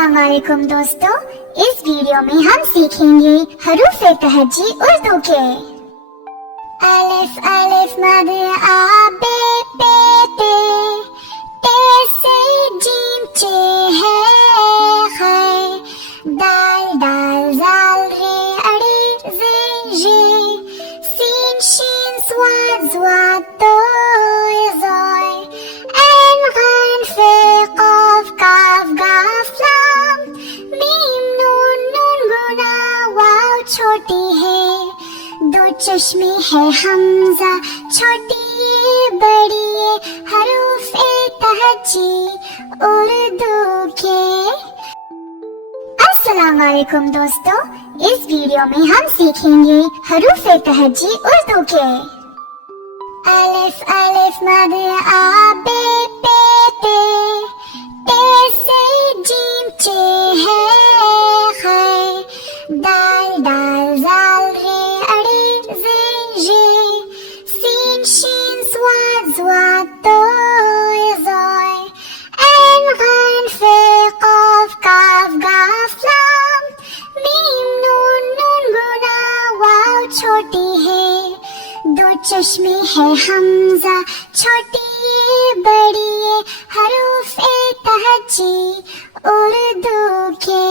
अस्सलाम वालेकुम दोस्तों, इस वीडियो में हम सीखेंगे हरूफ तहज्जी उर्दू के। अलिफ अलिफ मद आ बे पे ते से जीम चे है खै दाल दाल जाल रे अड़े जे जे सीन शीन स्वाद स्वाद तो ज़ोय ऐन गैन फे क़ाफ काफ गाफ लाम मीम नून नून गुना वाव छोटी है, दो चश्मे है हमजा छोटी बड़ी हरूफ तहज्जी उर्दू के। अस्सलाम वालेकुम दोस्तों, इस वीडियो में हम सीखेंगे हरूफ तहज्जी उर्दू के। अलिफ अलिफ मद आ बे पे ते से जीम चे है खै दाल दाल जाल रे अड़े जे जे सीन शीन स्वाद स्वाद तो ज़ोय ऐन गैन फे क़ाफ काफ गाफ लाम मीम नून नून गुना वाव छोटी है, दो चश्मे है हमजा छोटी बड़ी हरूफ तहज्जी उर्दू के।